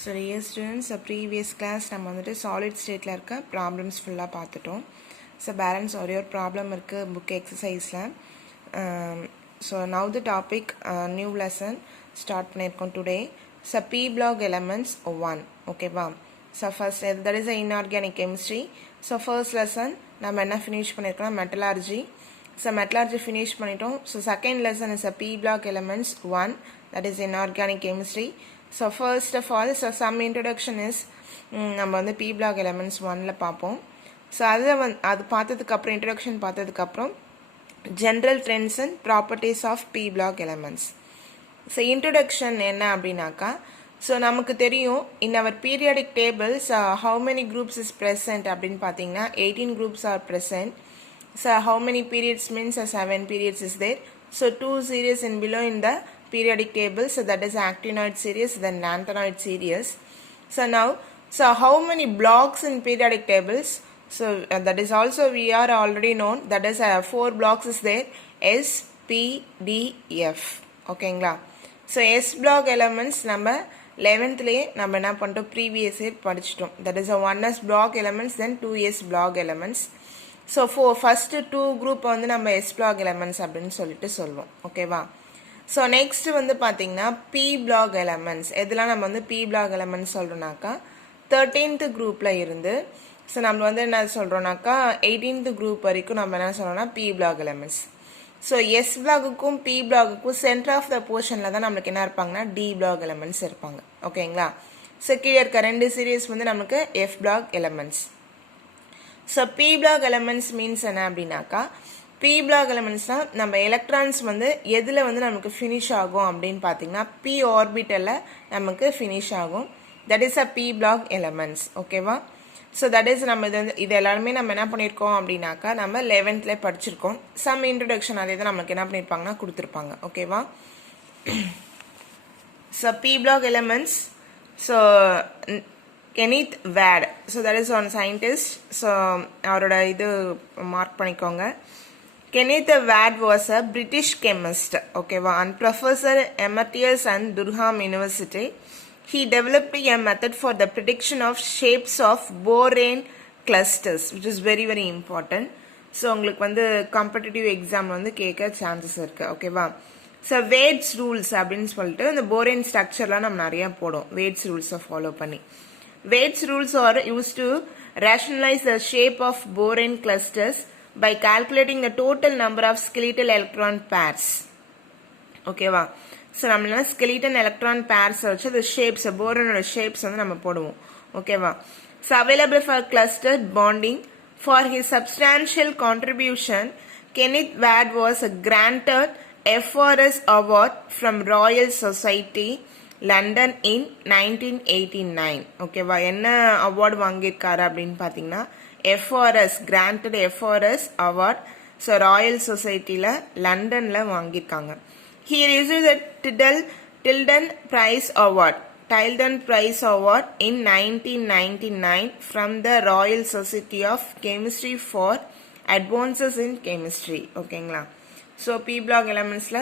So dear students, previous class நம்ம வந்துட்டு solid stateல இருக்க problems ஃபுல்லாக பார்த்துட்டோம். So balance ஒரே ஒரு problem இருக்கு book exerciseல. So now the topic new lesson start பண்ணியிருக்கோம் today. So P block elements 1. ஓகேவா? So first that is inorganic chemistry. So first lesson நம்ம என்ன finish பண்ணியிருக்கோம் metallurgy. So metallurgy finish பண்ணிட்டோம். So second lesson is a P block elements 1, that is inorganic chemistry. So first of all, so some introduction is நம்ம வந்து P block elements 1ல பார்ப்போம். So அது பார்த்ததுக்கப்புறம் introduction பார்த்ததுக்கப்புறம் general trends and properties of P block elements. So introduction என்ன அப்படின்னாக்கா, so நமக்கு தெரியும் in our periodic tables how many groups is present அப்படின்னு பார்த்தீங்கன்னா 18 groups are present. So how many periods means 7 periods is there. So 2 series in below in the periodic table, so that is actinoid series, then lanthanoid series. So now, so how many blocks in periodic tables? So that is also we are already known, that is 4 blocks is there, S, P, D, F. ஓகேங்களா? So S block elements நம்ம 11th லே நம்ம என்ன பண்ணிட்டோம், previous year படிச்சிட்டோம். That is 1S block elements, then 2S block elements. So for first 2 group வந்து நம்ம S block elements அப்படின்னு சொல்லிட்டு சொல்லுவோம். ஓகேவா? ஸோ நெக்ஸ்ட் வந்து பார்த்தீங்கன்னா P block elements. எதெல்லாம் நம்ம வந்து P block elements சொல்கிறோம்னாக்கா 13th குரூப்பில் இருந்து ஸோ நம்ம வந்து என்ன சொல்கிறோம்னாக்கா 18th குரூப் வரைக்கும் நம்ம என்ன சொல்கிறோம்னா P block elements. So S பிளாக்குக்கும் P பிளாக்குக்கும் சென்டர் ஆஃப் த போர்ஷனில் தான் நம்மளுக்கு என்ன இருப்பாங்கன்னா D block elements இருப்பாங்க. ஓகேங்களா? ஸோ கீழே இருக்க 2 சீரீஸ் வந்து நமக்கு F block elements. So P block elements means என்ன அப்படின்னாக்கா, P block elements தான் நம்ம எலக்ட்ரான்ஸ் வந்து எதில் வந்து நமக்கு ஃபினிஷ் ஆகும் அப்படின்னு பார்த்தீங்கன்னா P ஆர்பிட்டலில் நமக்கு ஃபினிஷ் ஆகும். That is a P block elements. ஓகேவா? ஸோ தட் இஸ் நம்ம இது எல்லாருமே நம்ம என்ன பண்ணியிருக்கோம் அப்படின்னாக்கா நம்ம 11th படிச்சிருக்கோம். சம் இன்ட்ரடக்ஷன் அதே தான் நமக்கு என்ன பண்ணியிருப்பாங்கன்னா கொடுத்துருப்பாங்க. ஓகேவா? So P block elements. So Kenneth Wade, so that is one scientist. So அவரோட இது மார்க் பண்ணிக்கோங்க. Kenneth Wad was a British chemist, okay, and Professor Emeritus and Durham University. He developed a method for the prediction of shapes of borane clusters, which is very very important. So உங்களுக்கு வந்து competitive exam வந்து கேட்க chances இருக்கு. ஓகேவா? So words rules அப்படின்னு சொல்லிட்டு இந்த போரேன் ஸ்ட்ரக்சர்லாம் நம்ம நிறைய போடும் வேட்ஸ் ரூல்ஸை ஃபாலோ பண்ணி. Wade's rules are used to rationalize the shape of borane clusters by calculating the total number of skeletal electron pairs. ஓகேவா? ஸோ நம்ம skeleton electron pairs வச்சு the shapes, boron shapes வந்து நம்ம போடுவோம். ஓகேவா? So available for clustered bonding. For his substantial contribution, Kenneth Wad was granted FRS award from Royal Society London in 1989. ஓகேவா? என்ன award வாங்கியிருக்காரு அப்படின்னு பார்த்தீங்கன்னா FRS, granted FRS award. So Royal சொசைட்டியில் லண்டனில் வாங்கியிருக்காங்க. He received the Tilden Prize Award in 1999 from the Royal Society of Chemistry for Advances in Chemistry. ஓகேங்களா? So P block elementsல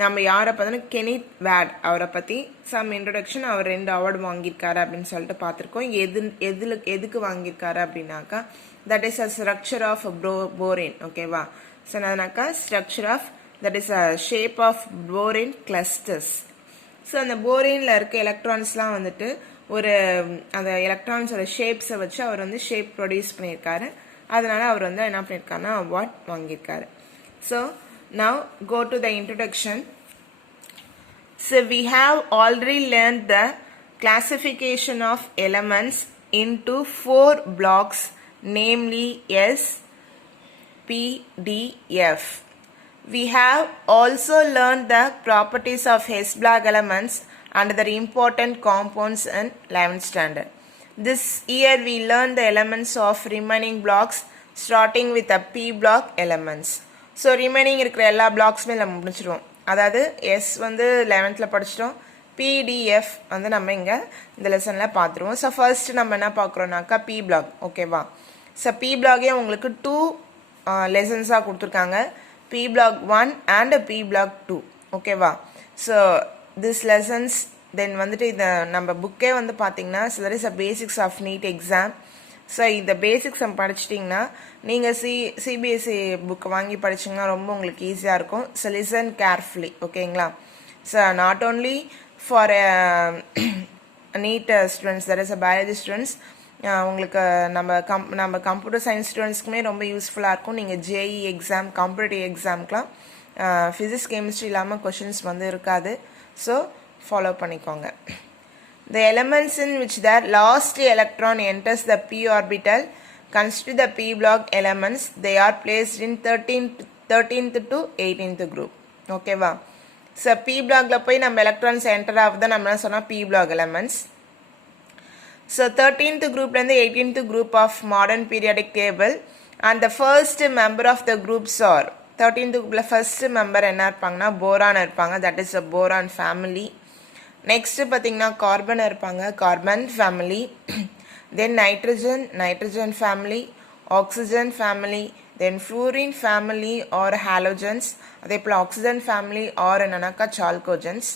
நம்ம யாரை பார்த்தோன்னா கெனித் வேட், அவரை பற்றி சம் இன்ட்ரொடக்ஷன். அவர் 2 அவார்டு வாங்கியிருக்காரு அப்படின்னு சொல்லிட்டு பார்த்துருக்கோம். எதுக்கு வாங்கியிருக்காரு அப்படின்னாக்கா that is a structure of borane. ஓகேவா? ஸோ என்னன்னாக்கா structure of that is a shape of borane clusters. So அந்த போரேனில் இருக்க எலக்ட்ரான்ஸ்லாம் வந்துட்டு ஒரு அந்த எலக்ட்ரான்ஸோட ஷேப்ஸை வச்சு அவர் வந்து ஷேப் ப்ரொடியூஸ் பண்ணியிருக்காரு. அதனால அவர் வந்து என்ன பண்ணியிருக்காருன்னா அவார்ட் வாங்கியிருக்காரு. So now go to the introduction. So we have already learned the classification of elements into 4 blocks, namely S, P, D, F. We have also learned the properties of S block elements and their important compounds in 11th standard. This year we learned the elements of remaining blocks starting with the P block elements. So remaining இருக்கிற எல்லா பிளாக்ஸுமே நம்ம முடிச்சிடுவோம். அதாவது S வந்து 11th படிச்சிட்டோம். PDF வந்து நம்ம இங்கே இந்த லெசனில் பார்த்துருவோம். ஸோ ஃபர்ஸ்ட் நம்ம என்ன பார்க்குறோம்னாக்கா P block. ஓகேவா? ஸோ P blockே உங்களுக்கு 2 லெசன்ஸாக கொடுத்துருக்காங்க. P block 1 and P block 2. ஓகேவா? ஸோ திஸ் லெசன்ஸ் தென் வந்துட்டு இந்த நம்ம புக்கே வந்து பார்த்தீங்கன்னா there is a basics of NEET exam. So இந்த பேசிக்ஸ் படிச்சிட்டிங்கன்னா நீங்கள் சிபிஎஸ்சி புக் வாங்கி படிச்சிங்கன்னா ரொம்ப உங்களுக்கு ஈஸியாக இருக்கும். ஸோ லிசன் கேர்ஃபுல்லி, ஓகேங்களா? So not only for NEET students, that is a biology students, உங்களுக்கு நம்ம கம்ப்யூட்டர் சயின்ஸ் ஸ்டூடெண்ட்ஸ்க்குமே ரொம்ப யூஸ்ஃபுல்லாக இருக்கும். நீங்கள் ஜேஇ எக்ஸாம், காம்படிட்டிவ் எக்ஸாம்க்கெலாம் ஃபிசிக்ஸ் கெமிஸ்ட்ரி இல்லாமல் கொஷின்ஸ் வந்து இருக்காது. ஸோ ஃபாலோ பண்ணிக்கோங்க. The elements in which the last electron enters the p orbital constitute the p block elements. They are placed in 13th to 18th group. Okay va? So p block la poi நம்ம electrons enter ஆகுது நம்ம சொன்னா p block elements. So 13th group and the 18th group of modern periodic table, and the first member of the groups are 13th group la first member என்ன இருப்பாங்கன்னா boron இருப்பாங்க, that is a boron family. Next பார்த்தீங்கன்னா carbon இருப்பாங்க, carbon family. தென் nitrogen family, oxygen family, தென் fluorine family R halogens. அதே போல் oxygen family R என்னன்னாக்கா சால்கோஜன்ஸ்.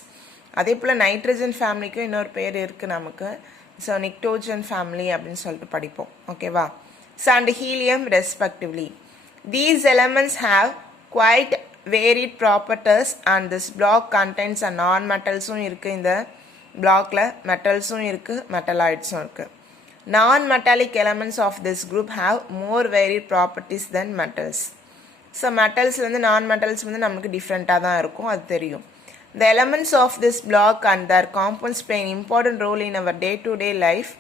அதே போல் nitrogen ஃபேமிலிக்கும் இன்னொரு பேர் இருக்குது நமக்கு. ஸோ நிக்டோஜன் ஃபேமிலி அப்படின்னு சொல்லிட்டு படிப்போம், ஓகேவா? So and helium respectively. These elements have quite varied properties and this block contains a non-metals-um இருக்கு. இந்த blockல metals-um இருக்கு, metalloids-um இருக்கு. Non-metallic elements of this group have more varied properties than metals. So metals வந்து non-metals வந்து நமக்கு டிஃப்ரெண்ட்டாக தான் இருக்கும், அது தெரியும். The elements of this block and their compounds play an important role in our day-to-day life.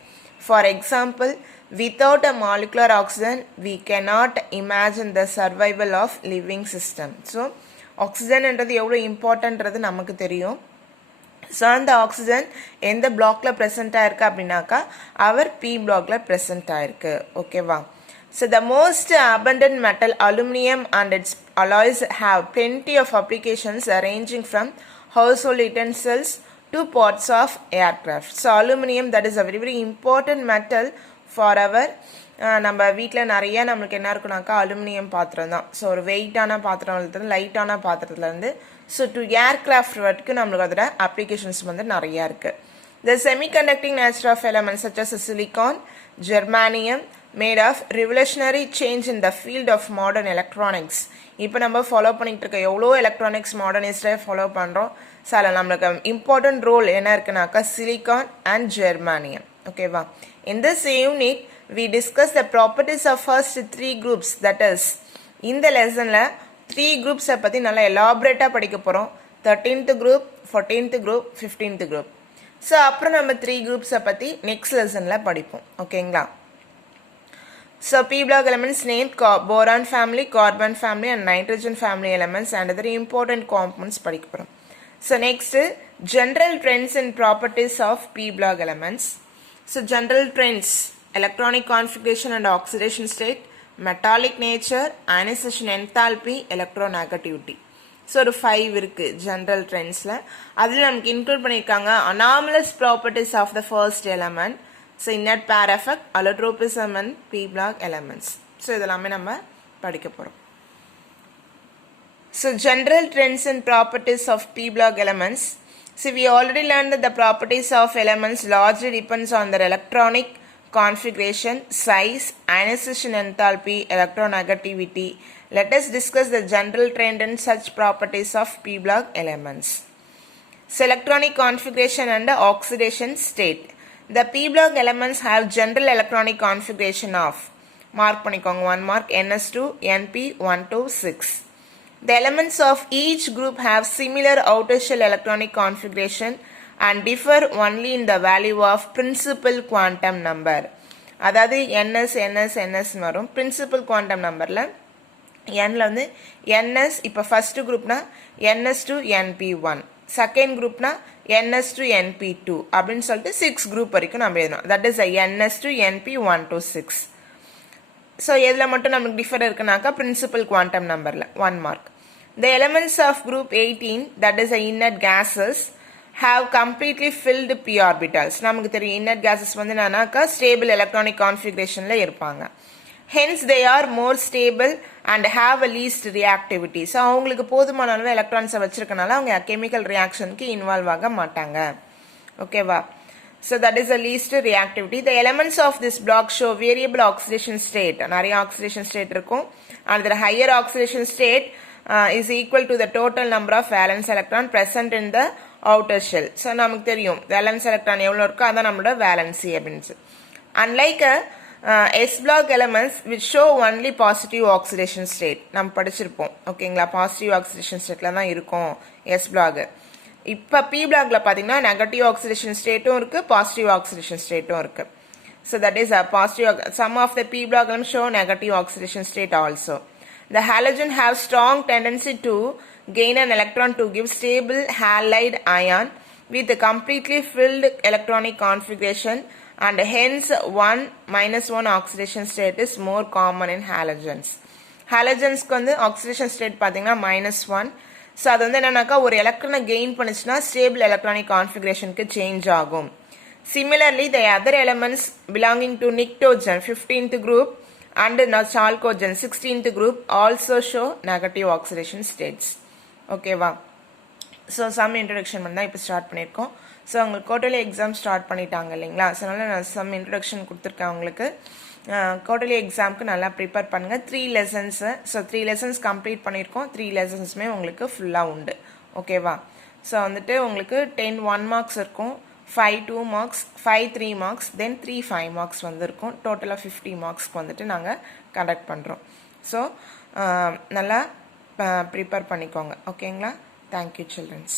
For example, without a molecular oxygen, we cannot imagine the survival of living system. So, oxygen என்றது எவ்வளோ இம்பார்ட்டன்றது நமக்கு தெரியும். So அந்த oxygen எந்த பிளாக்ல present ஆயிருக்கு அப்படின்னாக்கா அவர் B பிளாக்ல ப்ரெசென்ட் ஆயிருக்கு, ஓகேவா? So the most abundant metal aluminum and its alloys have plenty of applications ranging from household utensils to parts of aircraft. So aluminum, that is a very very important metal for our நம்ம வீட்டில் நிறைய நம்மளுக்கு என்ன இருக்குனாக்கா aluminium பாத்திரம் தான். So ஒரு வெயிட்டான பாத்திரம், லைட்டான பாத்திரத்துலேருந்து ஸோ டு ஏர்கிராஃப்ட் வரைக்கும் நம்மளுக்கு அதோட அப்ளிகேஷன்ஸ் வந்து நிறையா இருக்குது. The semiconducting nature of elements such as silicon, germanium made of revolutionary change in the field of modern electronics. இப்போ நம்ம ஃபாலோ பண்ணிட்டு இருக்க எவ்வளோ எலக்ட்ரானிக்ஸ் மாடர்னிஸ்டாக ஃபாலோ பண்ணுறோம். ஸோ அதில் நம்மளுக்கு இம்பார்ட்டன்ட் ரோல் என்ன இருக்குனாக்கா சிலிகான் அண்ட் ஜெர்மானியம், ஓகேவா? In this unit, we discuss the properties of first three groups. That is, இந்த லெசனில் 3 groups பற்றி நல்லா எலாபரேட்டாக படிக்க போகிறோம். 13th group, 14th group, 15th group. So அப்புறம் நம்ம 3 groups பற்றி நெக்ஸ்ட் லெசனில் படிப்போம், ஓகேங்களா? So p block elements named boron family, carbon family and nitrogen family elements and other important compounds படிக்க போகிறோம். So next, general trends and properties of p block elements. So general trends: electronic configuration and oxidation state, metallic nature, ionization enthalpy, electronegativity. So ஒரு 5 இருக்குது general ட்ரெண்ட்ஸில். அதில் நமக்கு include பண்ணியிருக்காங்க anomalous properties of the first element, so inert pair effect, allotropism and P block elements. So இதெல்லாமே நம்ம படிக்க போகிறோம். So general trends and properties of P block elements. So we already learned that the properties of elements largely depends on their electronic configuration, size, ionization enthalpy, electronegativity. Let us discuss the general trend and such properties of p block elements. So electronic configuration and oxidation state. The p block elements have general electronic configuration of, mark பண்ணிக்கோங்க 1 mark, ns2 np126. The elements of each group have similar outer shell electronic configuration and differ only in the value of principal quantum number. அதாவது ns வரும். principal quantum numberல nல வந்து ns, இப்போ first குரூப்னா ns to np1, second குரூப்னா ns to np2 அப்படின்னு சொல்லிட்டு 6 group வரைக்கும் நம்ம எழுதணும். That is ns to np126. So எதில் மட்டும் நமக்கு டிஃபர் இருக்குனாக்கா பிரின்சிபல் குவாண்டம் நம்பரில் 1 mark. The elements of group 18, that is inert gases, have completely filled p orbitals. நமக்கு தெரியும் inert gases வந்து என்னன்னாக்கா stable electronic configurationல இருப்பாங்க. Hence they are more stable and have a least reactivity. So அவங்களுக்கு போதுமான அளவு எலக்ட்ரான்ஸை வச்சிருக்கனால அவங்க கெமிக்கல் ரியாக்ஷனுக்கு இன்வால்வ் ஆக மாட்டாங்க. ஓகேவா? So that is the least reactivity. The elements of this block show variable oxidation state. நிறைய oxidation state இருக்கும். And the higher oxidation state is equal to the total number of valence electron present in the outer shell. So நமக்கு தெரியும் valence electron எவ்வளோ இருக்கோ அதான் நம்மளோட valency அப்படின்னு. Unlike S block elements which show only positive oxidation state. நம்ம படிச்சிருப்போம் ஓகேங்களா? பாசிட்டிவ் ஆக்சிடேஷன் ஸ்டேட்ல தான் இருக்கும் S block. இப்போ P blockல பார்த்தீங்கன்னா நெகட்டிவ் ஆக்சிடேஷன் ஸ்டேட்டும் இருக்கு, பாசிட்டிவ் ஆக்சிடேஷன் ஸ்டேட்டும் இருக்கு. So that is a positive. Some of the P block elements show negative oxidation state also. The halogen have strong tendency to gain an electron to give stable halide ion with a completely filled electronic configuration, and hence 1 oxidation state is more common in halogens. Halogens வந்து oxidation state பார்த்தீங்கன்னா -1. So அது வந்து என்னன்னாக்கா ஒரு எலக்ட்ரானை gain பண்ணிச்சுன்னா stable electronic கான்ஃபிகரேஷனுக்கு change ஆகும். Similarly, the other elements belonging to pnictogen 15th group and chalcogen 16th group also show negative oxidation states. ஓகேவா? So some introduction பண்ணி தான் இப்போ ஸ்டார்ட் பண்ணியிருக்கோம். ஸோ உங்களுக்கு குவார்டர்லி எக்ஸாம் ஸ்டார்ட் பண்ணிட்டாங்க இல்லைங்களா? ஸோ அதனால் நான் சம் இன்ட்ரடக்ஷன் கொடுத்துருக்கேன் உங்களுக்கு. குவார்டர்லி எக்ஸாமுக்கு நல்லா ப்ரிப்பேர் பண்ணுங்கள். 3 லெசன்ஸு. ஸோ 3 லெசன்ஸ் கம்ப்ளீட் பண்ணியிருக்கோம். 3 லெசன்ஸுமே உங்களுக்கு ஃபுல்லாக உண்டு. ஓகேவா? ஸோ வந்துட்டு உங்களுக்கு 10 1 மார்க்ஸ் இருக்கும், 5 2 மார்க்ஸ், 5 3 மார்க்ஸ், தென் 3 5 மார்க்ஸ் வந்துருக்கும். டோட்டலாக 50 மார்க்ஸ்க்கு வந்துட்டு நாங்கள் கண்டக்ட் பண்ணுறோம். ஸோ நல்லா ப்ரிப்பேர் பண்ணிக்கோங்க. ஓகேங்களா? Thank you children's.